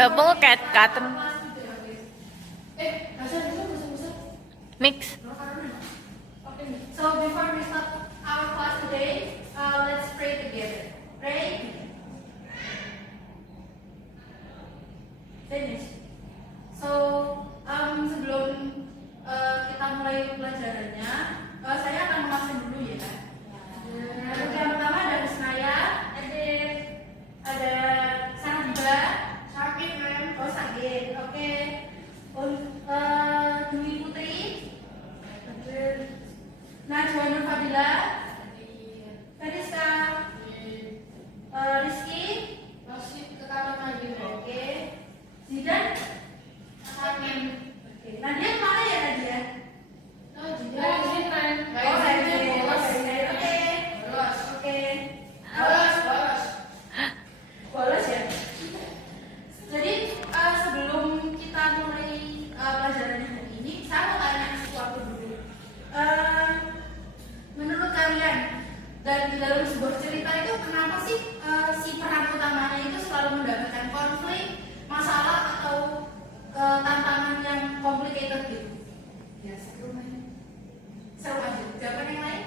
Gabung katen mix. So before we start our class today, let's pray together. Pray. Finish. So sebelum kita mulai pelajarannya, saya akan mengasin dulu ya. Yang pertama ada Isnaya, ada Sanaba, Sakit, oh Sakit, oke. Dwi Putri, Najwa Nur Fadila, Feriska, Rizky, masih ke kamar mandi, oke. Zidan, Amin. Oke. Nadia mana ya Nadia? Oh Zidan. Oh Zidan. Oke. Oke. Bolos ya. Jadi sebelum kita mulai pelajaran hari ini, saya mau tanya sesuatu dulu. Menurut kalian, dan di dalam sebuah cerita itu kenapa sih si peran utamanya itu selalu mendapatkan konflik, masalah atau tantangan yang complicated gitu? Ya seru aja. Jawaban yang lain?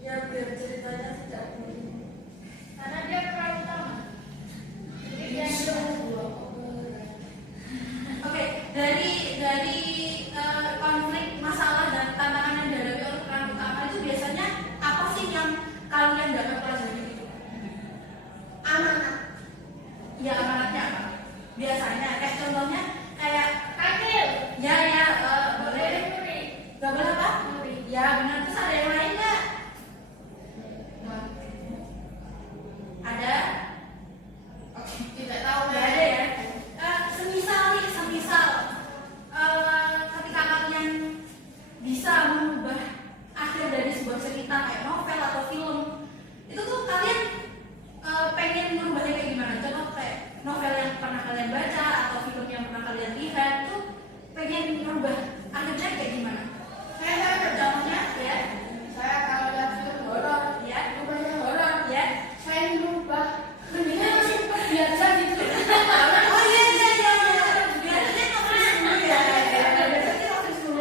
Ya biar ceritanya tidak boring. Karena dia peran utama. Jadi dia Oke, dari konflik, masalah dan tantangan yang dihadapi oleh peran utama itu biasanya apa sih yang kalian dapat pelajari itu? Amanat. Ya amanatnya apa? Biasanya kayak contohnya kayak kakil. Ya boleh. Gak boleh apa? Ya benar. Terus ada yang lain nggak? Ada? Oke, tidak tahu. Nggak ada ya. Semisal ketika kalian bisa mengubah akhir dari sebuah cerita kayak novel atau film, itu tuh kalian pengen merubahnya kayak gimana? Contoh kayak novel yang pernah kalian baca atau film yang pernah kalian lihat tuh pengen merubah akhirnya kayak gimana? Saya contohnya ya. Saya kalau lihat film horor, ya, rubahnya horor, ya. Saya merubah mendingan masih biasa gitu. Oh iya. Biasanya novelis dulu ya. Biasanya novelis dulu.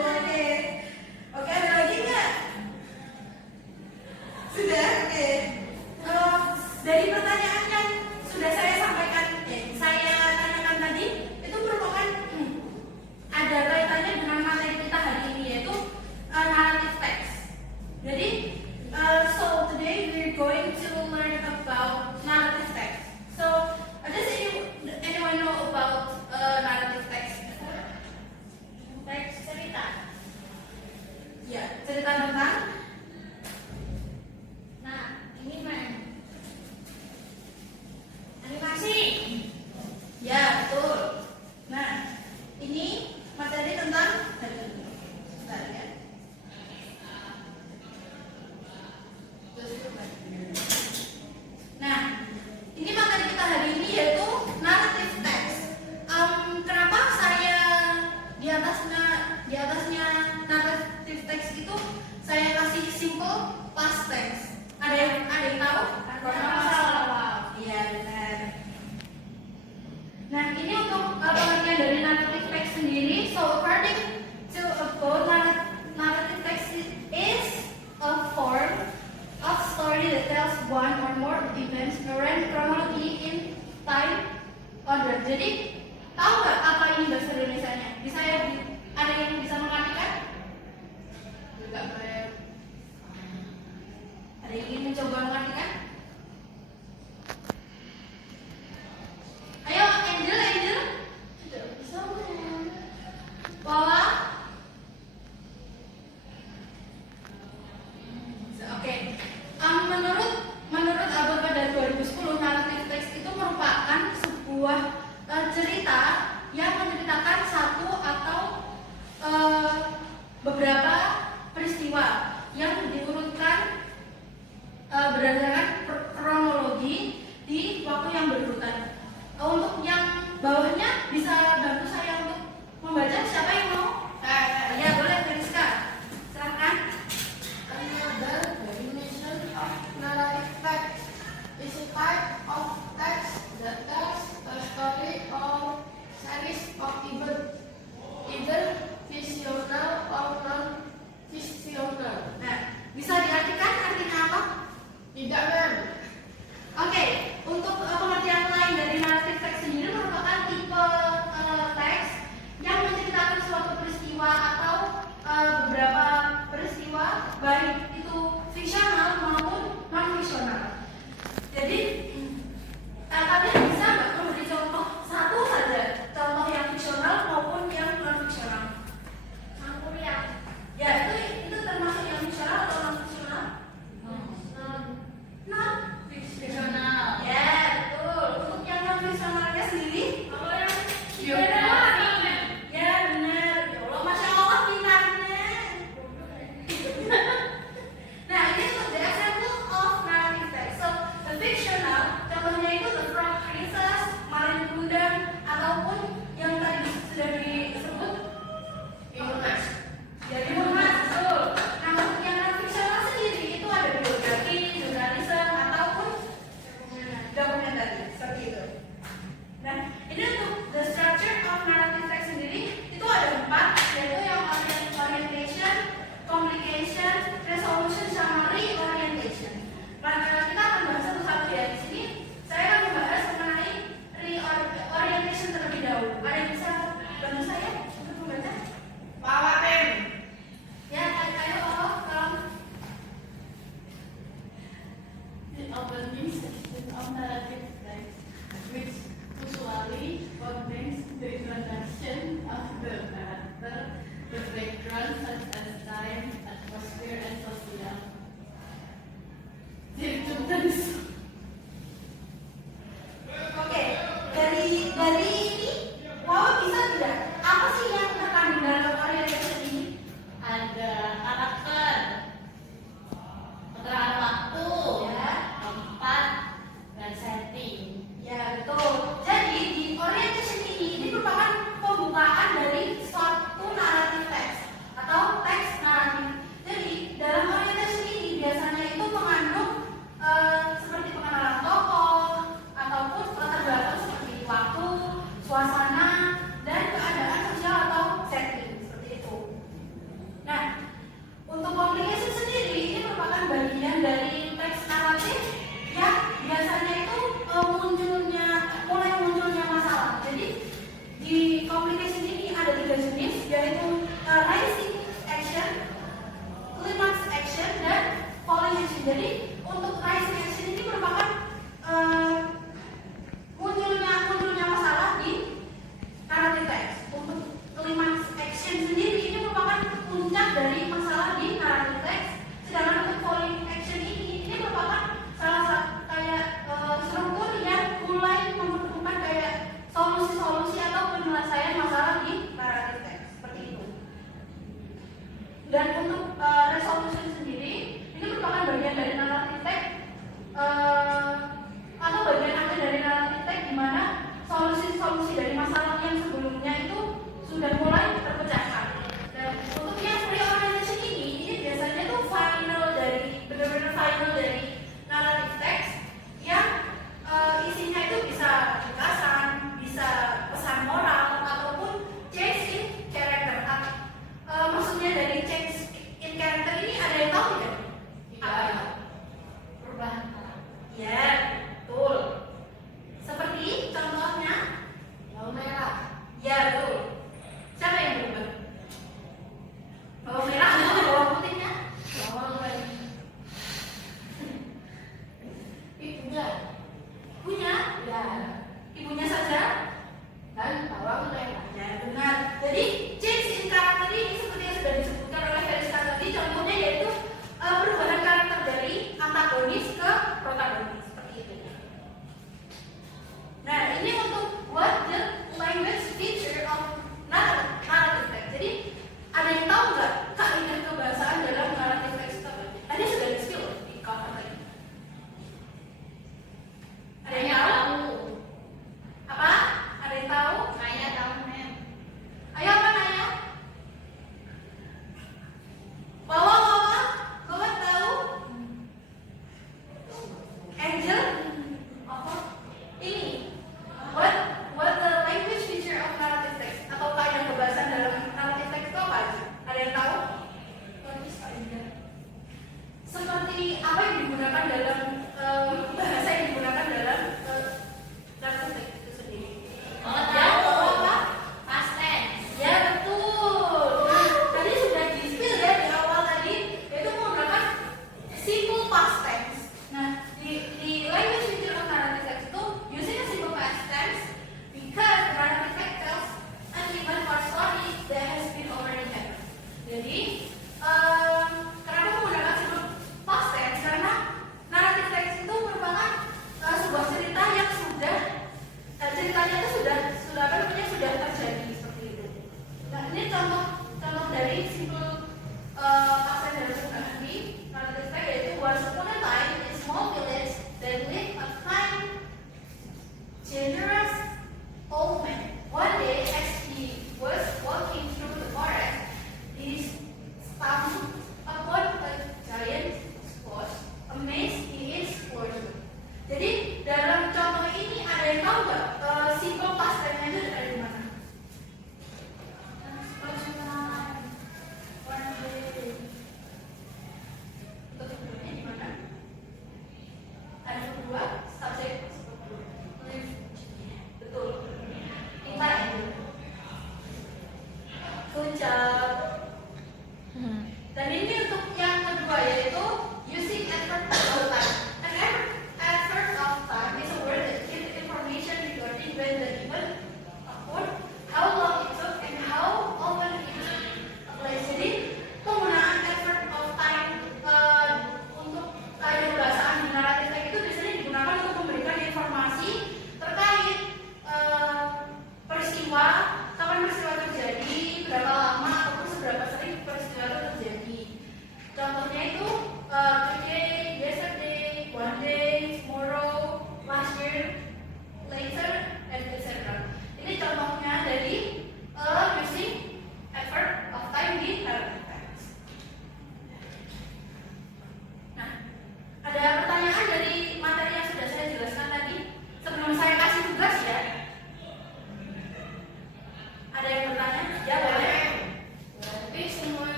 Oke, ada lagi nggak? Sudah, oke. Dari pertanyaan yang sudah saya sampaikan, saya tanyakan tadi, itu merupakan ada kaitannya dengan materi kita hari ini, yaitu narrative text. Jadi, so today we're going to learn about narrative text. So, does anyone know about narrative text? Teks cerita. Ya, cerita tentang. Nah, ini animasi. Ya, betul. Nah, ini materi tentang sebentar ya. Nah, ini materi kita hari ini yaitu narrative text. Kenapa saya di atasnya narrative text itu saya kasih simple past tense? Ada yang tahu? Iya benar. Nah, ini untuk pengertian dari narrative text sendiri. So according to a quote, narrative text is a form of story that tells one or more events arranged chronologically in time order. Jadi, tahu nggak apa ini bahasa Indonesianya? Ada yang bisa mengartikan? Tidak boleh. Ada yang ingin mencoba mengartikan? Ayo, Angel. Tidak bisa. Pola. Oke. Menurut Abel pada 2010, narrative text itu merupakan sebuah cerita yang menceritakan satu atau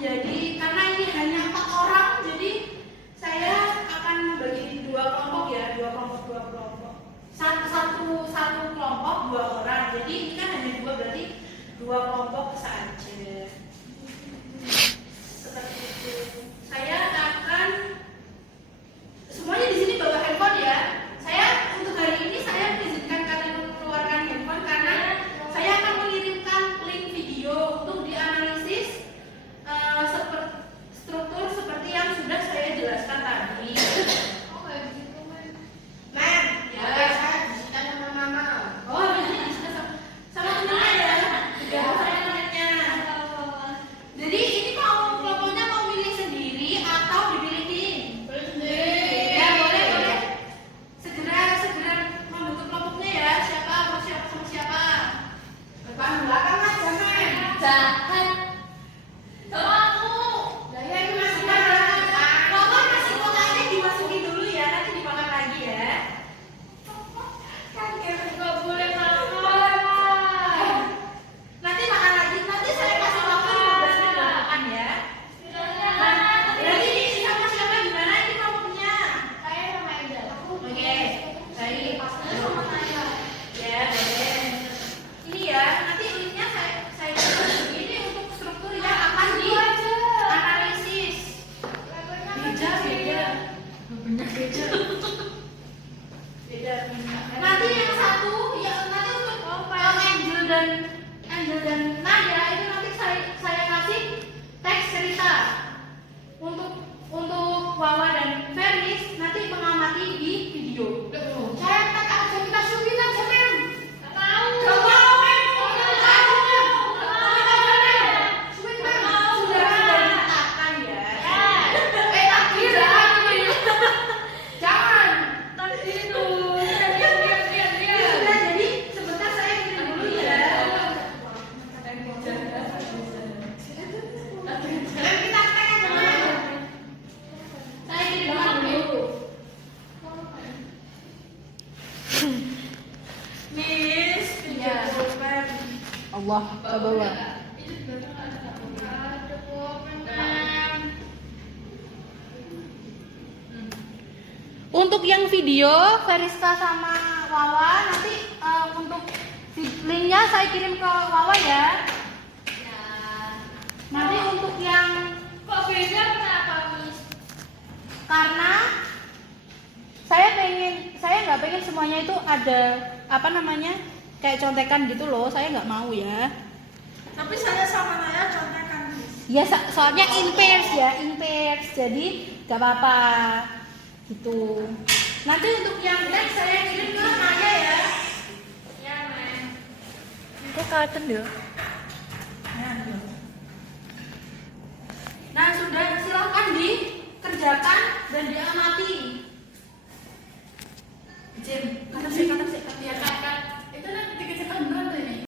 Jadi karena ini hanya 4 orang, jadi saya akan membagi 2 kelompok ya, 2 kelompok. Satu kelompok 2 orang. Jadi ini kan hanya 2, berarti 2 kelompok saja. Seperti itu. Saya akan semuanya di sini bawa handphone ya. Saya untuk hari ini saya mengizinkan kalian mengeluarkan handphone karena saya akan mengirimkan link video untuk dianalisis struktur seperti yang sudah saya jelaskan tadi. Oh, kayak gitu, Mem. Mem, ya. Saya disita sama mama. Oh, jadi sama temennya ya. Ya, saya temennya. Jadi ini kelompoknya mau milih sendiri atau dipilihin? Ya, boleh. Segera membentuk kelompoknya ya. Siapa sama siapa? Depan belakang aja, Mem. Jahat. Sama aku. Lah ya ini masih Kalau masih kotaknya dimasukin dulu ya, nanti dimakan lagi ya. kan nggak boleh makan. Nanti makan lagi. Nanti saya kasih waktu 15 menit buat makan ya. Berarti ini sama siapa gimana ini kelompoknya? Saya sama Ida. Oke, baik. Sama saya. Ya, boleh. Ini ya, nanti linknya saya kasih. Ini untuk struktur yang akan dianalisis. Beda. Nanti yang satu, ya nanti untuk Angel dan Nadia itu nanti saya kasih teks cerita. Untuk Wawa dan Feris nanti mengamati di video. Saya tak aja kita syuting aja, Mem. Nggak tahu. Coba, Mem. Sudah diletakkan ya. Takdir jangan. Takdir itu. Sudah, jadi sebentar saya kirim dulu ya. Mem, kita tag aja, Mem. Saya kirim dulu. Miss, Ya. Allah ke bawah. Untuk yang video Veriska sama Wawa nanti untuk linknya saya kirim ke Wawa ya. Nanti untuk yang Kok beda kenapa, Miss? karena saya nggak pengen semuanya itu ada apa namanya kayak contekan gitu loh, saya nggak mau ya. Tapi saya sama Naya contekan. Ya soalnya in pairs jadi nggak apa-apa gitu. Nanti untuk yang teks saya kirim ke Naya ya. Ya, Mem. Kok katen ya? Nah sudah silahkan dikerjakan